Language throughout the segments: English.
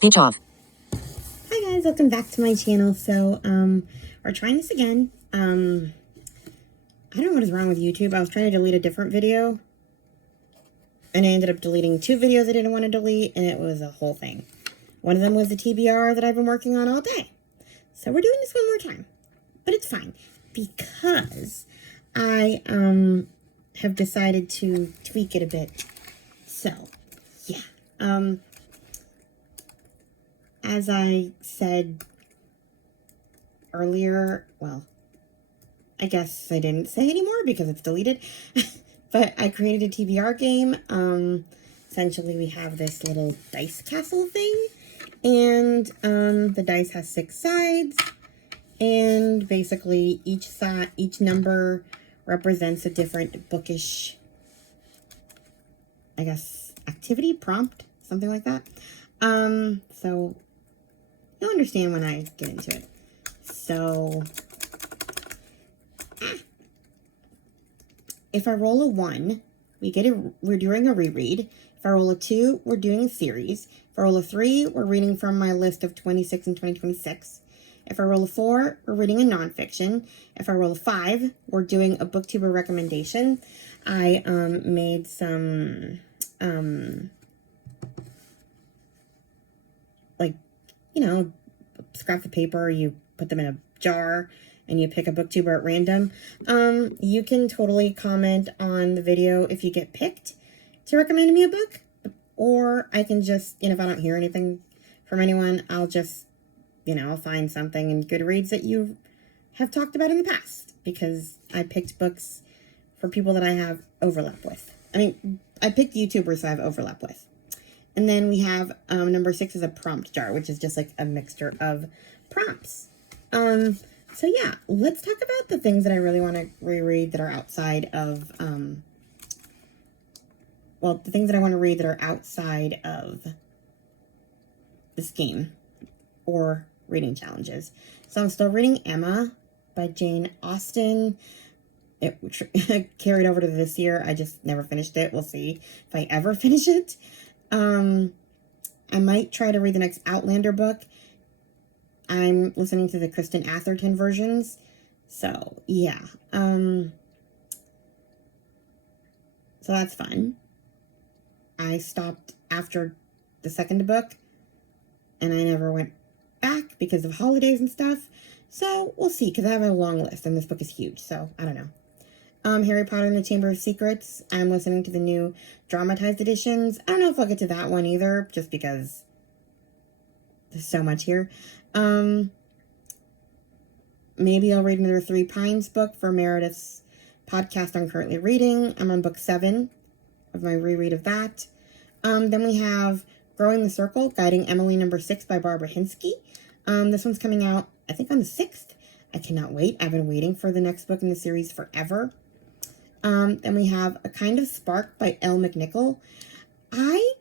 Speech off. Hi guys, welcome back to my channel. So, we're trying this again. I don't know what is wrong with YouTube. I was trying to delete a different video, and I ended up deleting 2 videos I didn't want to delete, and it was a whole thing. One of them was the TBR that I've been working on all day. So we're doing this one more time, but it's fine, because I, have decided to tweak it a bit. So, yeah, as I said earlier, well, I guess I didn't say anymore because it's deleted, but I created a TBR game. Essentially we have this little dice castle thing, and the dice has 6 sides, and basically each number represents a different bookish, I guess, activity, prompt, something like that. So you'll understand when I get into it. So, if I roll a 1, we're doing a reread. If I roll a 2, we're doing a series. If I roll a 3, we're reading from my list of 26 and 2026. If I roll a 4, we're reading a nonfiction. If I roll a 5, we're doing a booktuber recommendation. I made some like, you know, scraps of paper, you put them in a jar, and you pick a booktuber at random. You can totally comment on the video if you get picked to recommend me a book, or I can just, if I don't hear anything from anyone, I'll just, I'll find something in Goodreads that you have talked about in the past, because I picked books for people that I have overlap with. I mean, I picked YouTubers I have overlap with. And then we have number 6 is a prompt jar, which is just like a mixture of prompts. So yeah, let's talk about the things that I really want to reread that are outside of, the things that I want to read that are outside of this game or reading challenges. So I'm still reading Emma by Jane Austen. It carried over to this year. I just never finished it. We'll see if I ever finish it. I might try to read the next Outlander book. I'm listening to the Kristen Atherton versions. So, yeah. So that's fun. I stopped after the second book, and I never went back because of holidays and stuff. So, we'll see, because I have a long list, and this book is huge, so I don't know. Harry Potter and the Chamber of Secrets. I'm listening to the new dramatized editions. I don't know if I'll get to that one either, just because there's so much here. Maybe I'll read another 3 Pines book for Meredith's podcast I'm currently reading. I'm on book 7 of my reread of that. Then we have Growing the Circle, Guiding Emily number 6 by Barbara Hinsky. This one's coming out, I think, on the 6th. I cannot wait. I've been waiting for the next book in the series forever. Then we have A Kind of Spark by Elle McNichol. I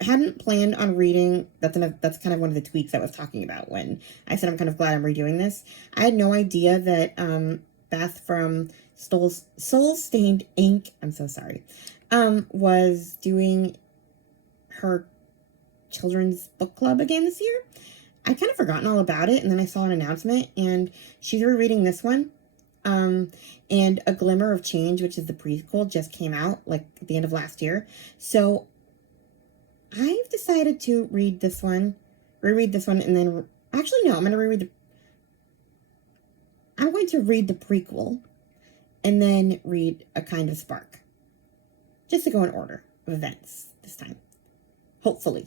hadn't planned on reading, that's kind of one of the tweaks I was talking about when I said I'm kind of glad I'm redoing this. I had no idea that Beth from Soul Stained Ink, I'm so sorry, was doing her children's book club again this year. I kind of forgotten all about it, and then I saw an announcement, and she's rereading this one. And A Glimmer of Change, which is the prequel, just came out like at the end of last year. So I've decided to reread this one, and then, actually no, I'm going to read the prequel, and then read A Kind of Spark. Just to go in order of events this time. Hopefully.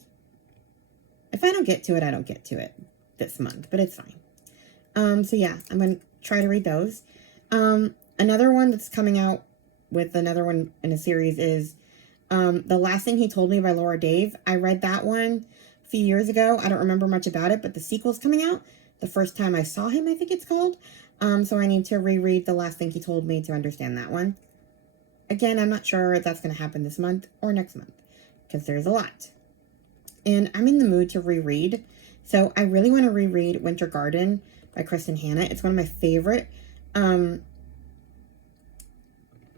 If I don't get to it, I don't get to it this month, but it's fine. So yeah, I'm going to try to read those. Another one that's coming out with another one in a series is The Last Thing He Told Me by Laura Dave. I read that one a few years ago. I don't remember much about it, but the sequel's coming out. The First Time I Saw Him, I think it's called. So I need to reread The Last Thing He Told Me to understand that one. Again, I'm not sure if that's going to happen this month or next month, because there's a lot. And I'm in the mood to reread. So I really want to reread Winter Garden by Kristen Hanna. It's one of my favorite.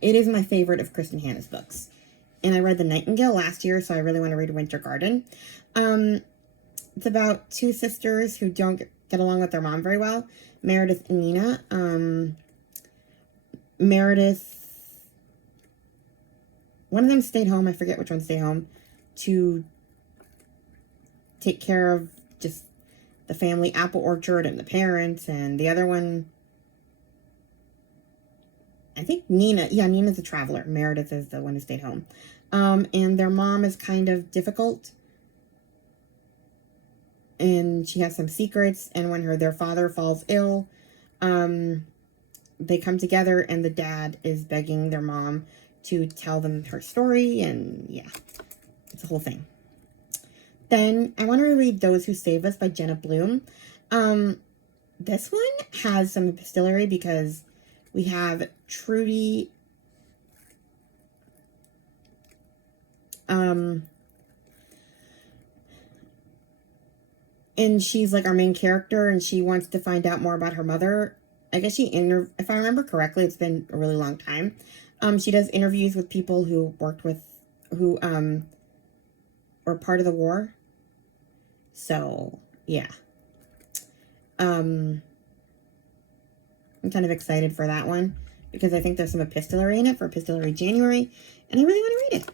It is my favorite of Kristen Hanna's books. and I read The Nightingale last year, so I really want to read Winter Garden. It's about two sisters who don't get along with their mom very well, Meredith and Nina. Meredith, one of them stayed home, I forget which one stayed home, to take care of just the family apple orchard and the parents, and the other one, I think Nina, yeah, Nina's a traveler. Meredith is the one who stayed home. And their mom is kind of difficult, and she has some secrets, and when their father falls ill, they come together, and the dad is begging their mom to tell them her story, and yeah, it's a whole thing. Then I want to reread Those Who Save Us by Jenna Bloom. This one has some epistolary because we have Trudy, and she's like our main character, and she wants to find out more about her mother. I guess if I remember correctly, it's been a really long time. She does interviews with people who were part of the war. So, yeah. I'm kind of excited for that one because I think there's some epistolary in it for Epistolary January, and I really want to read it.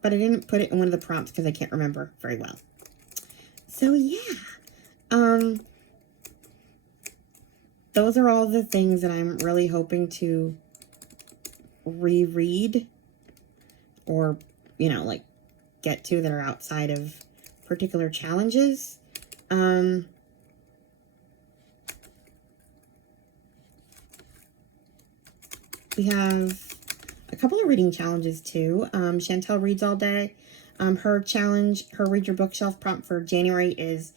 But I didn't put it in one of the prompts because I can't remember very well. So, yeah. Those are all the things that I'm really hoping to reread or, like get to that are outside of particular challenges. We have a couple of reading challenges too. Chantel reads all day. Her challenge, her Read Your Bookshelf prompt for January is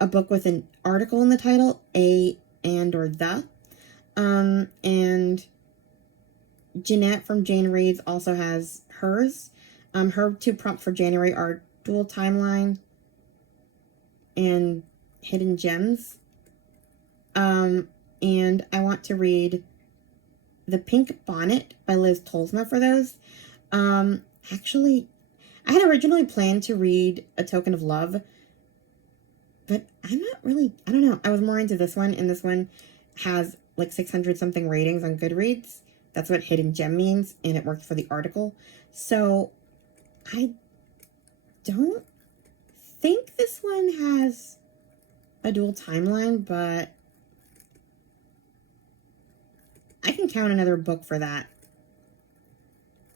a book with an article in the title, a, and, or the. And Jeanette from Jane Reads also has hers. Her two prompts for January are Dual Timeline and Hidden Gems. And I want to read The Pink Bonnet by Liz Tolsma for those. Actually, I had originally planned to read A Token of Love, but I'm not really, I don't know. I was more into this one, and this one has like 600 something ratings on Goodreads. That's what Hidden Gem means, and it worked for the article. So I don't think this one has a dual timeline, but I can count another book for that.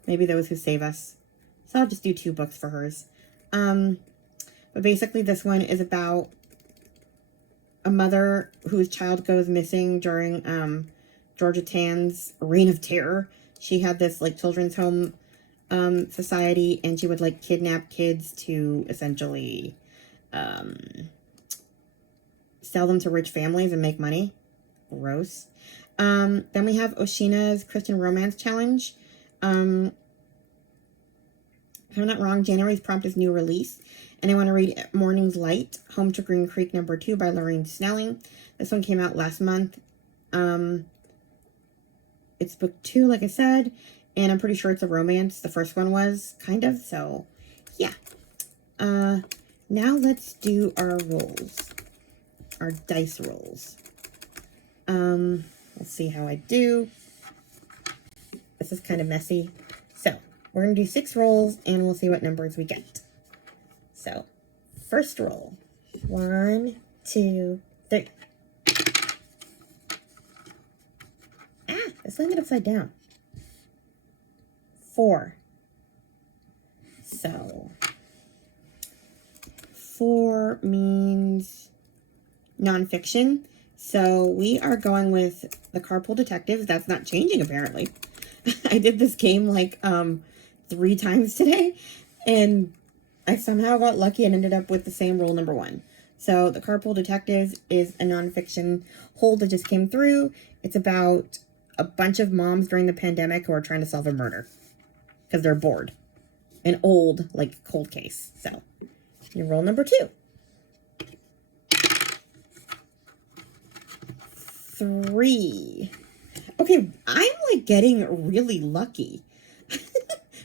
Maybe Those Who Save Us. So I'll just do 2 books for hers. But basically this one is about a mother whose child goes missing during Georgia Tann's Reign of Terror. She had this like children's home society, and she would like kidnap kids to essentially sell them to rich families and make money. Gross. Then we have Oshina's Christian Romance Challenge. If I'm not wrong, January's prompt is new release. And I want to read Morning's Light, Home to Green Creek #2 by Lorraine Snelling. This one came out last month. It's book 2, like I said, and I'm pretty sure it's a romance. The first one was, kind of, so yeah. Now let's do our rolls, our dice rolls. Let's see how I do. This is kind of messy. So, we're going to do 6 rolls, and we'll see what numbers we get. So, first roll. 1, 2, 3. Ah, this landed upside down. 4. So, 4 means nonfiction. So, we are going with The Carpool Detectives. That's not changing, apparently. I did this game like 3 times today, and I somehow got lucky and ended up with the same rule number 1. So The Carpool Detectives is a nonfiction hold that just came through. It's about a bunch of moms during the pandemic who are trying to solve a murder because they're bored. An old, like, cold case. So, your roll number 2. 3. Okay, I'm like getting really lucky.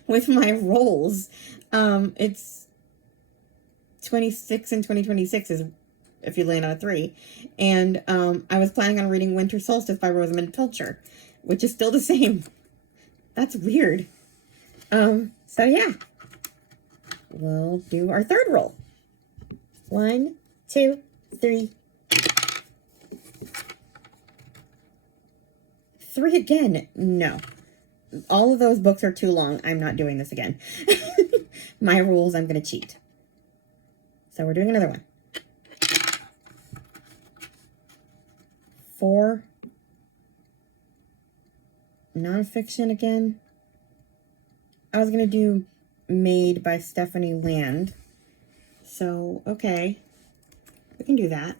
with my rolls. It's 26 and 2026 is if you land on a 3. And I was planning on reading Winter Solstice by Rosamund Pilcher, which is still the same. That's weird. So yeah. We'll do our third roll. 1, 2, 3. 3 again. No. All of those books are too long. I'm not doing this again. My rules, I'm going to cheat. So we're doing another one. 4. Nonfiction again. I was going to do Made by Stephanie Land. So, okay. We can do that.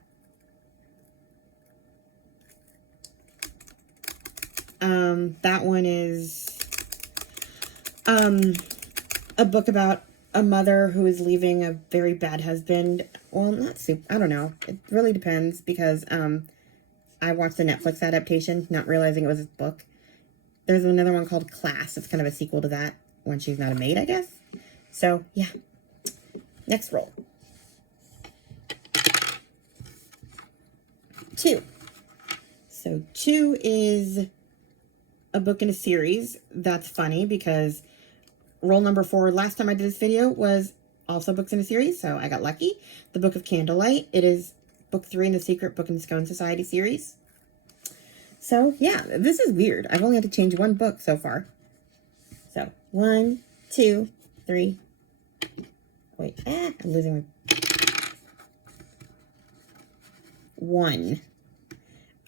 That one is a book about a mother who is leaving a very bad husband. Well, not super. I don't know. It really depends because I watched the Netflix adaptation, not realizing it was a book. There's another one called Class. It's kind of a sequel to that when she's not a maid, I guess. So, yeah. Next roll. 2. So 2 is a book in a series. That's funny because roll number 4 last time I did this video was also books in a series, so I got lucky. The Book of Candlelight. It is book 3 in the Secret Book and Scone Society series. So yeah, this is weird. I've only had to change one book so far. So 1, 2, 3. Wait, I'm losing my 1.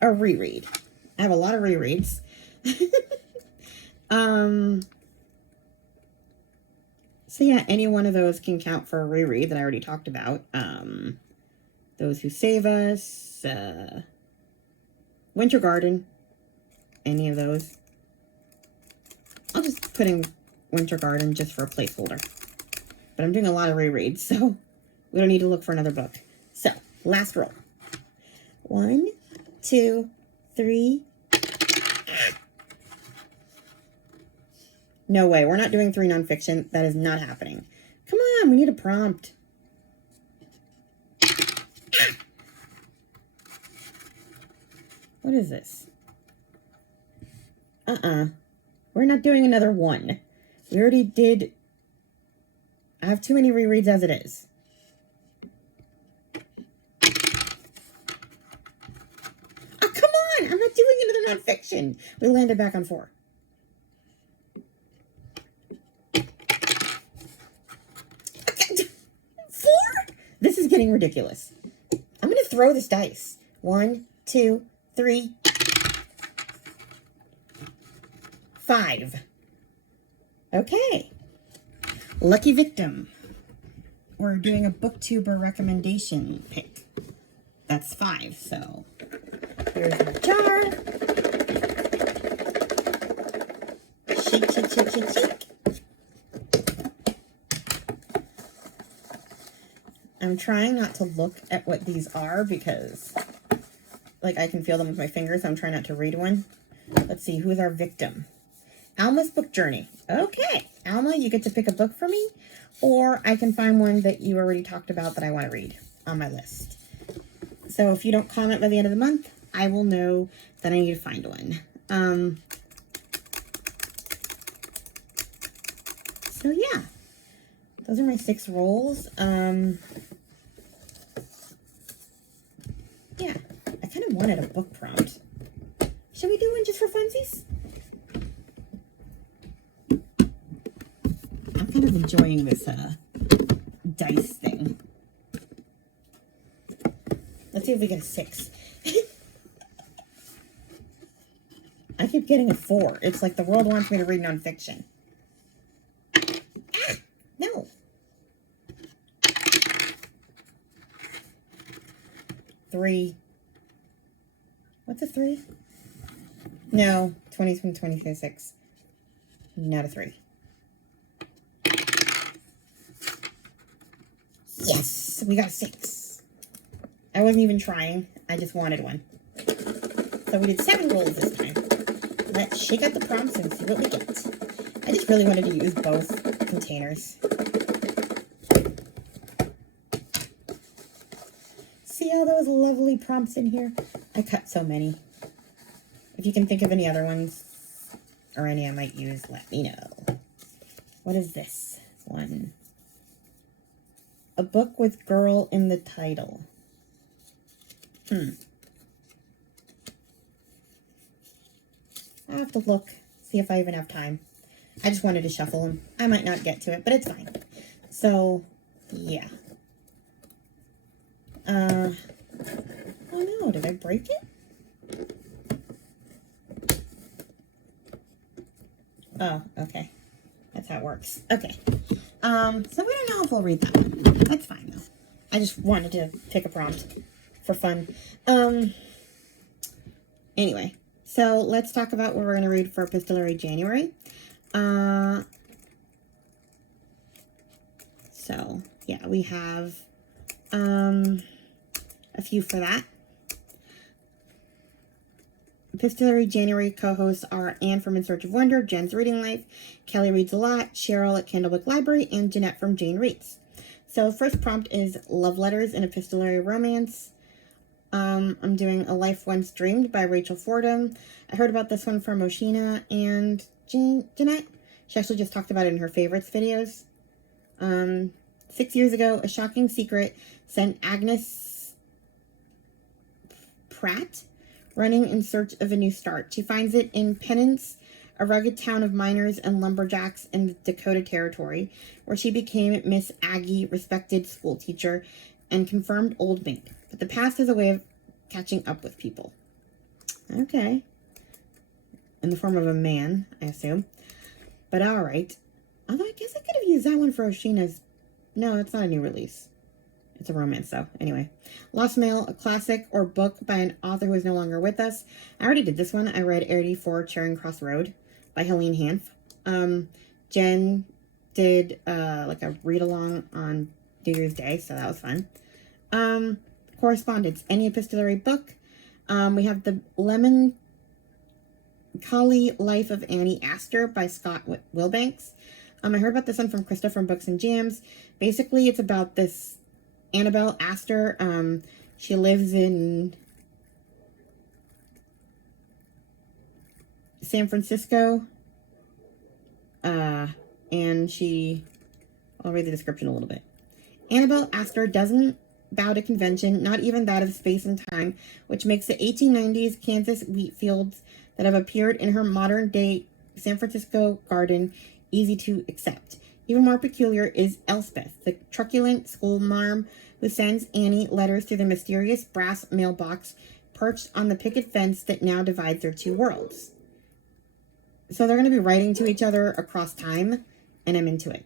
A reread. I have a lot of rereads. So yeah, any one of those can count for a reread that I already talked about. Those Who Save Us, Winter Garden, any of those. I'll just put in Winter Garden just for a placeholder. But I'm doing a lot of rereads, so we don't need to look for another book. So, last roll. 1, 2, 3. No way. We're not doing 3 nonfiction. That is not happening. Come on. We need a prompt. What is this? We're not doing another 1. We already did. I have too many rereads as it is. Oh, come on. I'm not doing another nonfiction. We landed back on 4. This is getting ridiculous. I'm going to throw this dice. 1, 2, 3, 5. Okay. Lucky victim. We're doing a booktuber recommendation pick. That's 5. So here's the jar. Shake, shake, shake, shake, shake. I'm trying not to look at what these are because, like, I can feel them with my fingers. So I'm trying not to read one. Let's see. Who's our victim? Alma's book journey. Okay. Alma, you get to pick a book for me, or I can find one that you already talked about that I want to read on my list. So if you don't comment by the end of the month, I will know that I need to find one. So yeah, those are my 6 rolls. Yeah, I kind of wanted a book prompt. Should we do one just for funsies? I'm kind of enjoying this dice thing. Let's see if we get a 6. I keep getting a 4. It's like the world wants me to read nonfiction. Ah, no. Three. What's a 3? No, 20 from 26. Not a 3. Yes, we got a 6. I wasn't even trying. I just wanted one. So we did 7 rolls this time. Let's shake out the prompts and see what we get. I just really wanted to use both containers. See all those lovely prompts in here? I cut so many. If you can think of any other ones or any I might use, let me know. What is this one? A book with girl in the title. I have to look, see if I even have time. I just wanted to shuffle them. I might not get to it, but it's fine. So, yeah. Oh no, did I break it? Oh, okay. That's how it works. Okay. So we don't know if we'll read that one. That's fine though. I just wanted to pick a prompt for fun. Anyway, so let's talk about what we're going to read for epistolary January. So yeah, we have a few for that. Epistolary January co-hosts are Anne from In Search of Wonder, Jen's Reading Life, Kelly Reads a Lot, Cheryl at Candlebook Library, and Jeanette from Jane Reads. So first prompt is Love Letters in Epistolary Romance. I'm doing A Life Once Dreamed by Rachel Fordham. I heard about this one from Oshina and Jeanette. She actually just talked about it in her favorites videos. 6 years ago, a shocking secret sent Agnes Pratt running in search of a new start. She finds it in Penance, a rugged town of miners and lumberjacks in the Dakota Territory, where she became Miss Aggie, respected school teacher, and confirmed old maid. But the past has a way of catching up with people. Okay. In the form of a man, I assume. But all right. Although I guess I could have used that one for Oshina's. No, it's not a new release. It's a romance, though. Anyway. Lost Mail, a classic or book by an author who is no longer with us. I already did this one. I read 84 Charing Cross Road by Helene Hanff. Jen did like a read-along on New Year's Day, so that was fun. Correspondence, any epistolary book. We have the Lemon Collie Life of Annie Astor by Scott Wilbanks. I heard about this one from Krista from Books and Jams. Basically, it's about this Annabelle Astor. She lives in San Francisco. And I'll read the description a little bit. Annabelle Astor doesn't bow to convention, not even that of space and time, which makes the 1890s Kansas wheat fields that have appeared in her modern-day San Francisco garden easy to accept. Even more peculiar is Elspeth, the truculent schoolmarm who sends Annie letters through the mysterious brass mailbox perched on the picket fence that now divides their two worlds. So they're going to be writing to each other across time, and I'm into it.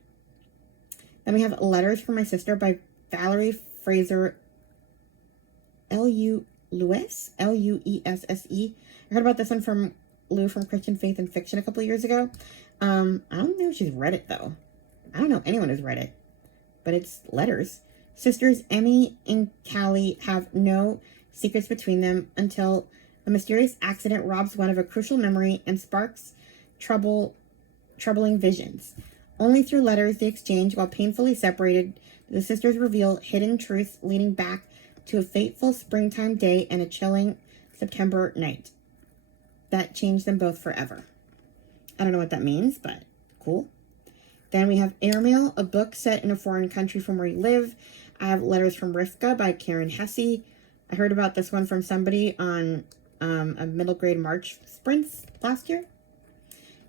Then we have Letters from My Sister by Valerie Fraser Luesse. Luesse. I heard about this one from Lou from Christian Faith and Fiction a couple years ago. I don't know if she's read it, though. I don't know anyone who's read it. But it's letters. Sisters Emmy and Callie have no secrets between them until a mysterious accident robs one of a crucial memory and sparks troubling visions. Only through letters they exchange, while painfully separated, the sisters reveal hidden truths leading back to a fateful springtime day and a chilling September night that changed them both forever. I don't know what that means, but cool. Then we have Airmail, a book set in a foreign country from where you live. I have Letters from Rivka by Karen Hesse. I heard about this one from somebody on a middle grade March sprints last year.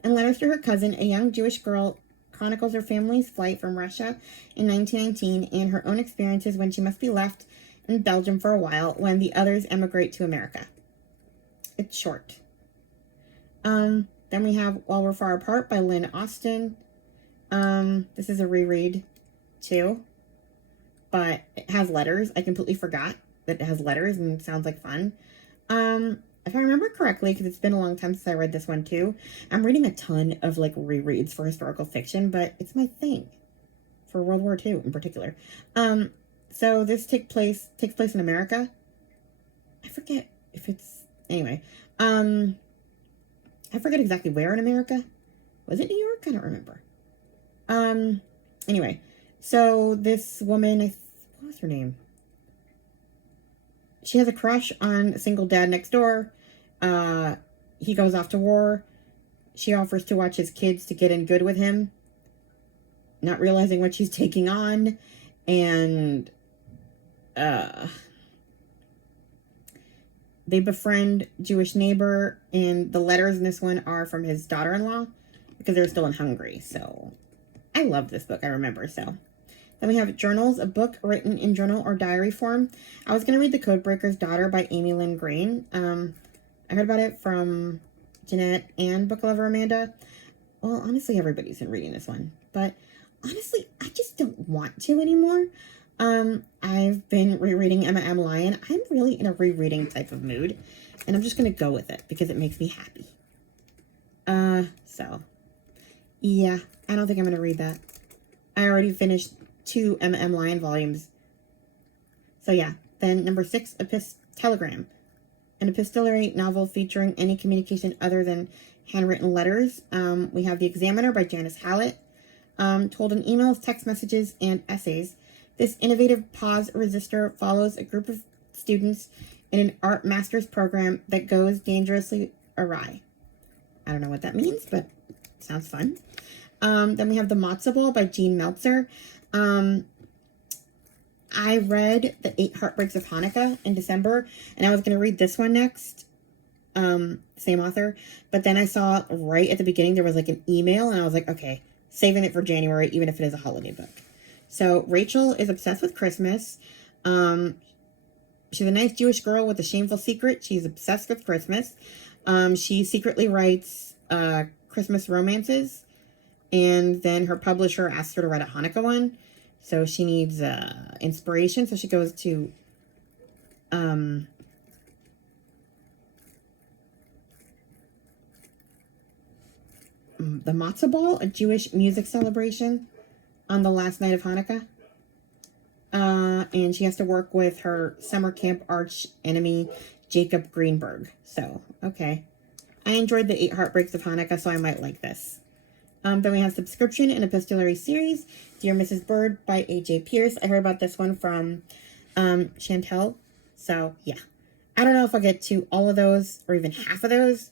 And Letters to Her Cousin, a young Jewish girl chronicles her family's flight from Russia in 1919 and her own experiences when she must be left in Belgium for a while when the others emigrate to America. It's short. Then we have While We're Far Apart by Lynn Austin. This is a reread too, but it has letters. I completely forgot that it has letters and it sounds like fun. If I remember correctly, because it's been a long time since I read this one too, I'm reading a ton of like rereads for historical fiction, but it's my thing for World War II in particular. So this takes place in America. I forget if it's, anyway, I forget exactly where in America. Was it New York? I don't remember. Anyway, so this woman, what was her name? She has a crush on a single dad next door. He goes off to war. She offers to watch his kids to get in good with him, not realizing what she's taking on. And they befriend Jewish neighbor, and the letters in this one are from his daughter-in-law because they're still in Hungary. So I love this book, I remember. So then we have Journals, a book written in journal or diary form. I was going to read The Codebreaker's Daughter by Amy Lynn Green. I heard about it from Jeanette and Book Lover Amanda. Well, honestly, everybody's been reading this one. But honestly, I just don't want to anymore. I've been rereading Emma M. Lyon. I'm really in a rereading type of mood. And I'm just going to go with it because it makes me happy. So, yeah, I don't think I'm going to read that. I already finished 2 Emma M. Lyon volumes. So, yeah. Then, number 6, Epistolary. An epistolary novel featuring any communication other than handwritten letters. We have The Examiner by Janice Hallett. Told in emails, text messages, and essays. This innovative pause resistor follows a group of students in an art master's program that goes dangerously awry. I don't know what that means, but it sounds fun. Then we have The Matzo Ball by Jean Meltzer. I read The 8 Heartbreaks of Hanukkah in December, and I was going to read this one next. Same author. But then I saw right at the beginning there was like an email, and I was like, okay, saving it for January, even if it is a holiday book. So Rachel is obsessed with Christmas. She's a nice Jewish girl with a shameful secret. She's obsessed with Christmas. She secretly writes Christmas romances, and then her publisher asks her to write a Hanukkah one. So she needs inspiration. So she goes to the Matzo Ball, a Jewish music celebration on the last night of Hanukkah. And she has to work with her summer camp arch enemy, Jacob Greenberg. So, okay. I enjoyed The 8 Heartbreaks of Hanukkah, so I might like this. Then we have Subscription and Epistolary Series, Dear Mrs. Bird by A.J. Pierce. I heard about this one from Chantel. So, yeah. I don't know if I'll get to all of those or even half of those.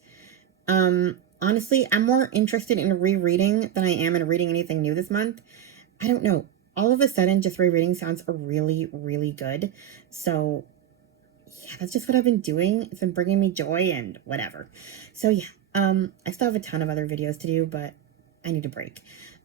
Honestly, I'm more interested in rereading than I am in reading anything new this month. I don't know. All of a sudden, just rereading sounds really, really good. So, yeah, that's just what I've been doing. It's been bringing me joy and whatever. So, yeah. I still have a ton of other videos to do, but I need a break.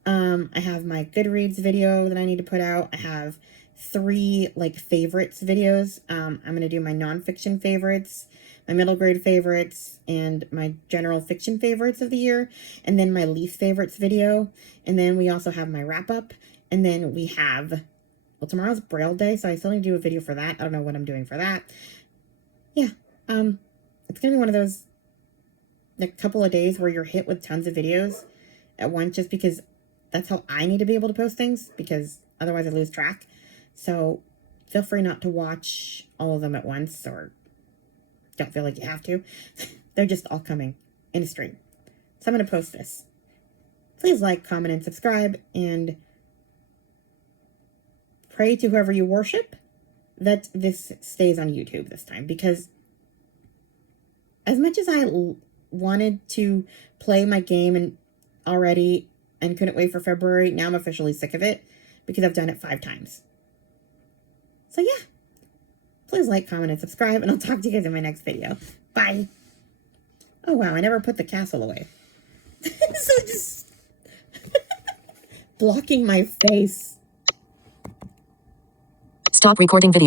I have my Goodreads video that I need to put out. I have 3, favorites videos. I'm going to do my nonfiction favorites, my middle grade favorites, and my general fiction favorites of the year, and then my least favorites video. And then we also have my wrap-up. And then we have, well, tomorrow's Braille Day, so I still need to do a video for that. I don't know what I'm doing for that. Yeah, it's going to be one of those, couple of days where you're hit with tons of videos at once, just because that's how I need to be able to post things, because otherwise I lose track. So feel free not to watch all of them at once, or don't feel like you have to. They're just all coming in a stream. So I'm going to post this. Please like, comment, and subscribe, and pray to whoever you worship that this stays on YouTube this time, because as much as I wanted to play my game and already and couldn't wait for February, now I'm officially sick of it because I've done it 5 times. So yeah, please like, comment, and subscribe, and I'll talk to you guys in my next video. Bye. Oh wow, I never put the castle away. So just blocking my face. Stop recording video.